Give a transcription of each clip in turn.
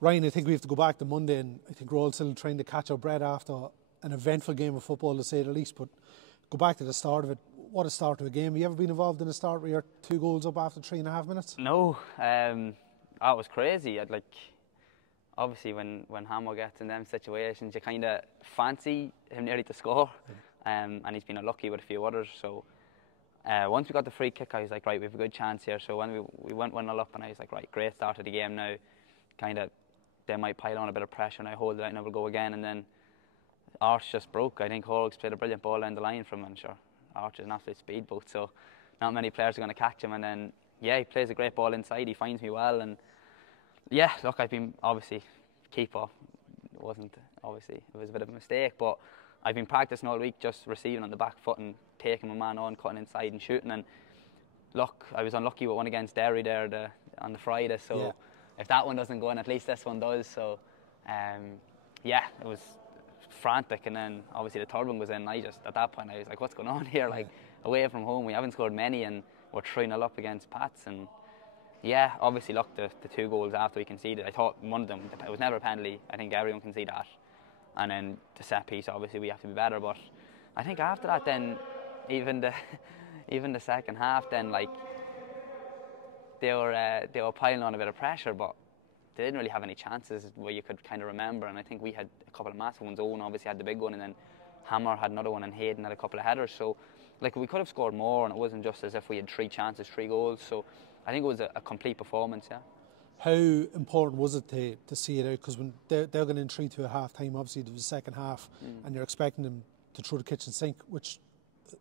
Ryan, I think we have to go back to Monday, and I think we're all still trying to catch our breath after an eventful game of football, to say the least. But go back to the start of it. What a start to a game. Have you ever been involved in a start where you're 2 goals up after 3.5 minutes? No, that was crazy. I'd obviously when Hamo gets in them situations, you kind of fancy him nearly to score, and he's been unlucky with a few others. So once we got the free kick, I was like, right, we have a good chance here. So when we went 1-0 up, and I was like, right, great start of the game now. Kind of, they might pile on a bit of pressure, and I hold it out and we'll go again. And then Arch just broke. I think Horrocks played a brilliant ball down the line from him, and sure, Arch is an absolute speedboat, so not many players are going to catch him. And then, yeah, he plays a great ball inside, he finds me well, and yeah, look, I've been, obviously, keeper, it was a bit of a mistake, but I've been practicing all week just receiving on the back foot and taking my man on, cutting inside and shooting. And look, I was unlucky with one against Derry there on the Friday, so yeah. If that one doesn't go in, at least this one does. So yeah, it was frantic. And then obviously the third one was in. At that point I was like, what's going on here? Like, away from home, we haven't scored many, and we're 3-0 up against Pats. And yeah, obviously look, the 2 goals after we conceded, I thought one of them, it was never a penalty. I think everyone can see that. And then the set piece, obviously we have to be better. But I think after that, then even the second half, then like they were piling on a bit of pressure, but they didn't really have any chances where you could kind of remember. And I think we had a couple of massive ones. Owen obviously had the big one, and then Hammer had another one, and Hayden had a couple of headers. So like, we could have scored more, and it wasn't just as if we had 3 chances, 3 goals. So I think it was a complete performance, yeah. How important was it to see it out? Because when they're going in 3-2 at half time, obviously there was the second half, and you're expecting them to throw the kitchen sink, which,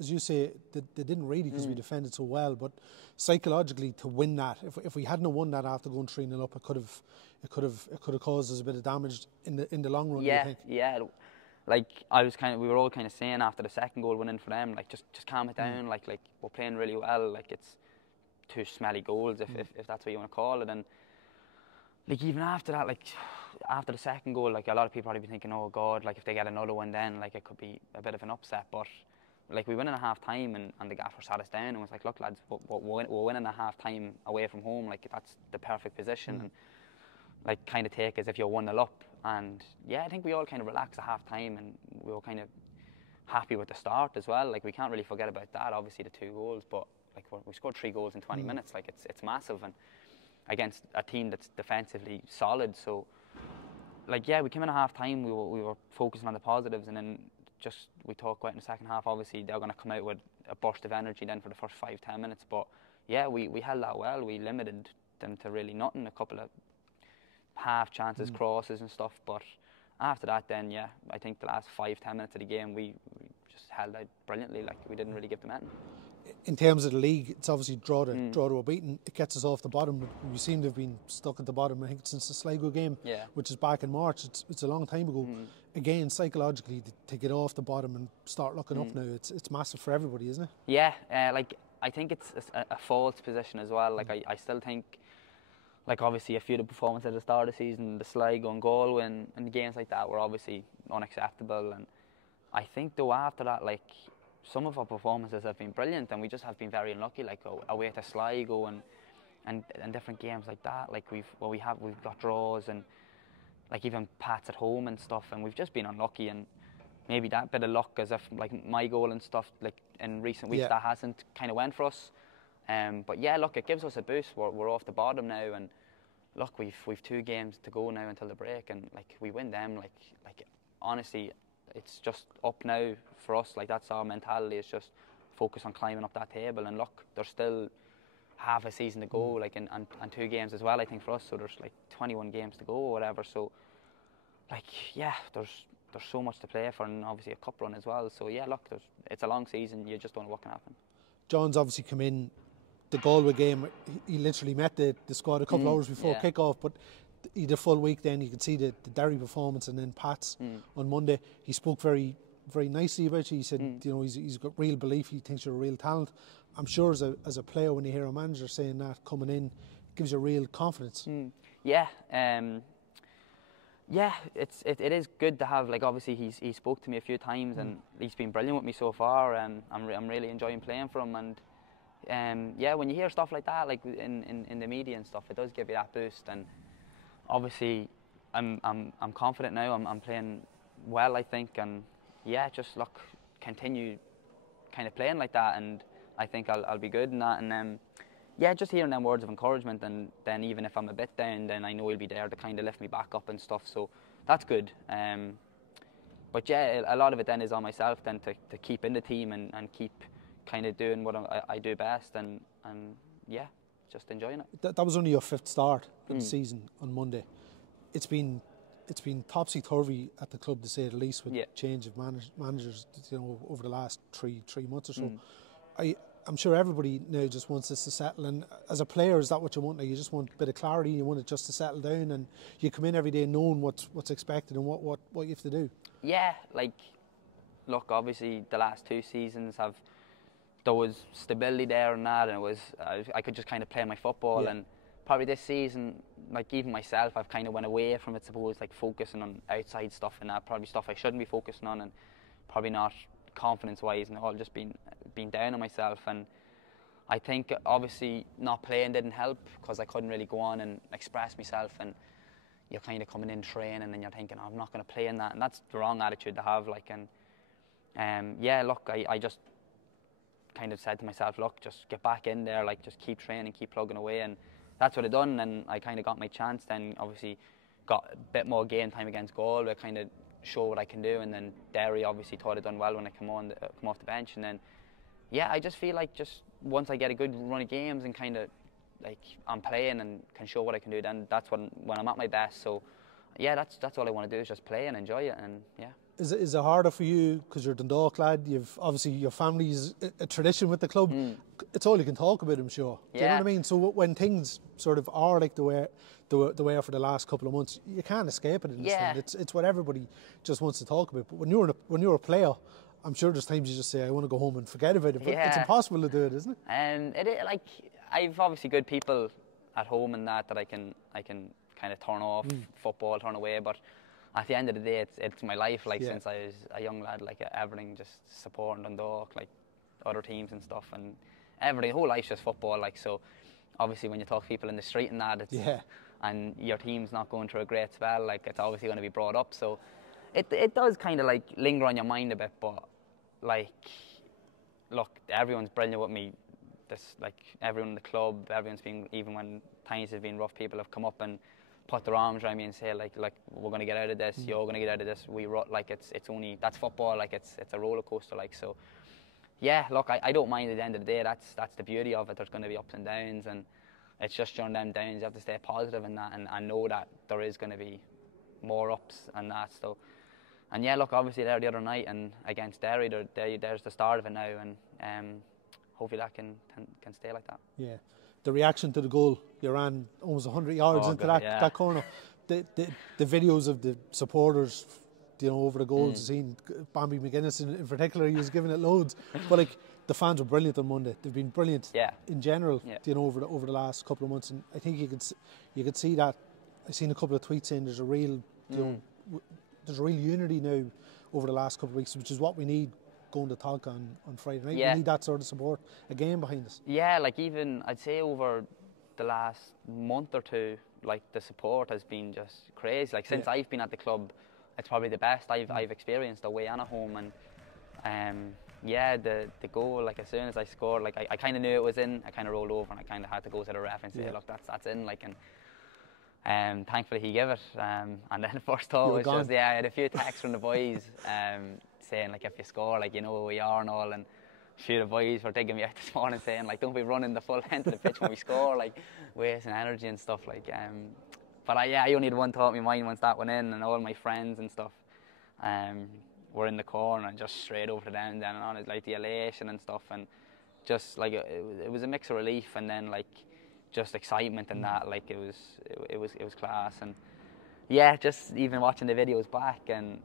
as you say, they didn't really, because we defended so well. But psychologically, to win that, if we hadn't won that after going 3-0 up, it could have caused us a bit of damage in the long run. Yeah, I think. Yeah. Like, we were all kind of saying after the second goal went in for them, like, just calm it down. Like we're playing really well. Like, it's 2 smelly goals, if that's what you want to call it. And like, even after that, like after the second goal, like, a lot of people probably be thinking, oh God, like if they get another one, then like it could be a bit of an upset. But like, we win in a half time, and the gaffer sat us down and was like, look lads, we're winning a half time away from home, like that's the perfect position, and like kind of take as if you're 1-0 up. And yeah, I think we all kind of relaxed at half time, and we were kind of happy with the start as well. Like, we can't really forget about that, obviously the 2 goals, but like, we scored 3 goals in 20 minutes, like it's massive, and against a team that's defensively solid. So like, yeah, we came in at half time, we were focusing on the positives, and then just we talked about in the second half, obviously they're going to come out with a burst of energy then for the first 5-10 minutes. But yeah, we held that well. We limited them to really nothing, a couple of half chances, crosses and stuff. But after that, then yeah, I think the last 5-10 minutes of the game, we just held out brilliantly. Like, we didn't really give them anything. In terms of the league, it's obviously draw to a beaten. It gets us off the bottom. We seem to have been stuck at the bottom, I think, since the Sligo game, which is back in March. It's a long time ago. Again, psychologically, to get off the bottom and start looking up now, it's massive for everybody, isn't it? Yeah, like, I think it's a false position as well. Like, I still think, like, obviously a few of the performances at the start of the season, the Sligo and Galway and games like that were obviously unacceptable. And I think though, after that, like, some of our performances have been brilliant, and we just have been very unlucky, like away to Sligo and different games like that. Like, we've got draws, and like even Pats at home and stuff, and we've just been unlucky. And maybe that bit of luck, as if like my goal and stuff, like in recent weeks, that hasn't kind of went for us. But yeah, look, it gives us a boost. We're off the bottom now, and look, we've 2 games to go now until the break, and like, we win them, like honestly, it's just up now for us. Like, that's our mentality, is just focus on climbing up that table. And look, there's still half a season to go, like, and 2 games as well, I think, for us. So there's like 21 games to go or whatever. So like, yeah, there's so much to play for, and obviously a cup run as well. So yeah, look, it's a long season. You just don't know what can happen. John's obviously come in the Galway game. He literally met the squad a couple hours before kick-off, but he had a full week then. You could see the Derry performance, and then Pat's on Monday. He spoke very, very nicely about you. He said, you know, he's got real belief. He thinks you're a real talent. I'm sure as a player, when you hear a manager saying that coming in, it gives you real confidence. Yeah, yeah, it is good to have, like, obviously he spoke to me a few times, and he's been brilliant with me so far, and I'm really enjoying playing for him. And yeah, when you hear stuff like that, like in the media and stuff, it does give you that boost. And obviously, I'm confident now. I'm playing well, I think, and yeah, just look, continue kind of playing like that, and I think I'll be good in that. And yeah, just hearing them words of encouragement, and then even if I'm a bit down, then I know he'll be there to kind of lift me back up and stuff. So that's good. But yeah, a lot of it then is on myself then to keep in the team and keep kind of doing what I do best, and yeah, just enjoying it. That was only your 5th start in the season on Monday. It's been topsy-turvy at the club, to say the least, with change of managers, you know, over the last three months or so. I'm sure everybody now just wants this to settle, and as a player, is that what you want now? You just want a bit of clarity, you want it just to settle down, and you come in every day knowing what's expected and what you have to do. Yeah, like, look, obviously the last 2 seasons there was stability there and that, and it was I could just kind of play my football, and probably this season, like even myself, I've kind of went away from it, suppose, like focusing on outside stuff and that, probably stuff I shouldn't be focusing on, and probably not confidence-wise, and all just been down on myself. And I think obviously not playing didn't help, because I couldn't really go on and express myself, and you're kind of coming in training and you're thinking, oh, I'm not going to play in that, and that's the wrong attitude to have. Like, and yeah, look, I just kind of said to myself, look, just get back in there, like just keep training, keep plugging away, and that's what I done. And I kind of got my chance then, obviously got a bit more game time against goal, where I kind of show what I can do, and then Derry obviously thought I'd done well when I come off the bench. And then yeah, I just feel like just once I get a good run of games and kind of like I'm playing and can show what I can do, then that's when I'm at my best. So yeah, that's all I want to do, is just play and enjoy it. And yeah. Is it harder for you, because you're a Dundalk lad, you've obviously your family's a tradition with the club, it's all you can talk about, I'm sure. Do you know what I mean? So when things sort of are like the way are for the last couple of months, you can't escape it in this thing. It's what everybody just wants to talk about. But when you're a player, I'm sure there's times you just say, I want to go home and forget about it, but it's impossible to do it, isn't it? And like, I've obviously good people at home and that I can kind of turn off football, turn away, but at the end of the day, it's my life. Like, since I was a young lad, like everything, just supporting Dundalk, like other teams and stuff, and everything, whole life's just football. Like, so obviously when you talk to people in the street and that, and your team's not going through a great spell, like it's obviously going to be brought up. So it does kind of like linger on your mind a bit, but like, look, everyone's brilliant with me. Like everyone in the club, everyone's been, even when times have been rough, people have come up and put their arms around me and say like we're going to get out of this, you're going to get out of this, like it's only, that's football, like it's a roller coaster. Like, so yeah, look, I don't mind. At the end of the day, that's the beauty of it. There's going to be ups and downs, and it's just during them downs you have to stay positive in that, and I know that there is going to be more ups and that. So, and yeah, look, obviously there the other night and against Derry, there's the start of it now, and hopefully that can stay like that. Yeah. The reaction to the goal, you ran almost 100 yards into that corner. The videos of the supporters, you know, over the goals, seen Bambi McGuinness in particular, he was giving it loads. But like, the fans were brilliant on Monday. They've been brilliant in general, you know, over the last couple of months. And I think you could see that. I've seen a couple of tweets saying there's a real, you know, there's a real unity now over the last couple of weeks, which is what we need going to Talca on Friday night. We need that sort of support again behind us. Yeah, like even I'd say over the last month or two, like the support has been just crazy. Like since I've been at the club, it's probably the best I've experienced away and at home. And yeah, the goal, like as soon as I scored, like I kind of knew it was in. I kind of rolled over and I kind of had to go to the ref and say, look, that's in. Like, and thankfully he gave it. And then the first thought was just, I had a few texts from the boys saying like, if you score, like, you know where we are and all. And a few of the boys were digging me out this morning saying like, don't be running the full length of the pitch when we score, like wasting energy and stuff. Like, but I only had one thought in my mind once that went in, and all my friends and stuff were in the corner and just straight over to them and on. It's like the elation and stuff, and just like it was a mix of relief and then like just excitement and that. Like it was class. And yeah, just even watching the videos back, and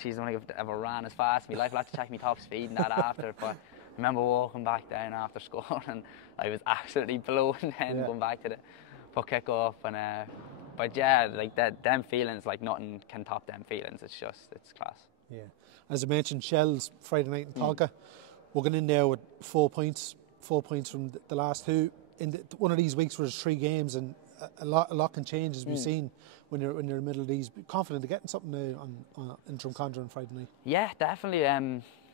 she's only ever ran as fast as me life. I had to check my top speed and that after, but I remember walking back down after scoring and I was absolutely blown then going back to the puck kick off. And but yeah, like them feelings, like nothing can top them feelings. It's class. Yeah. As I mentioned, Shell's Friday night in Talca. We're going in there with 4 points from the last two. In one of these weeks where there's 3 games, and a lot can change, as we've seen when you're in the middle of these. Be confident of getting something on in Drumcondra on Friday night. Yeah, definitely.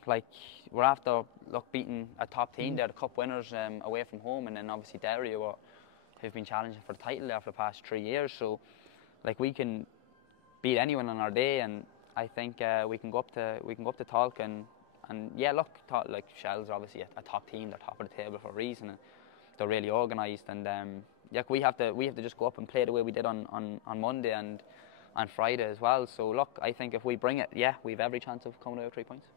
Like we're after beating a top team. They're the cup winners away from home, and then obviously Derry, who've been challenging for the title there for the past 3 years. So, like we can beat anyone on our day, and I think we can go up to Talk and yeah, look, like Shell's are obviously a top team. They're top of the table for a reason, and they're really organised. And yeah, we have to just go up and play the way we did on Monday and on Friday as well. So look, I think if we bring it, yeah, we've every chance of coming out with 3 points.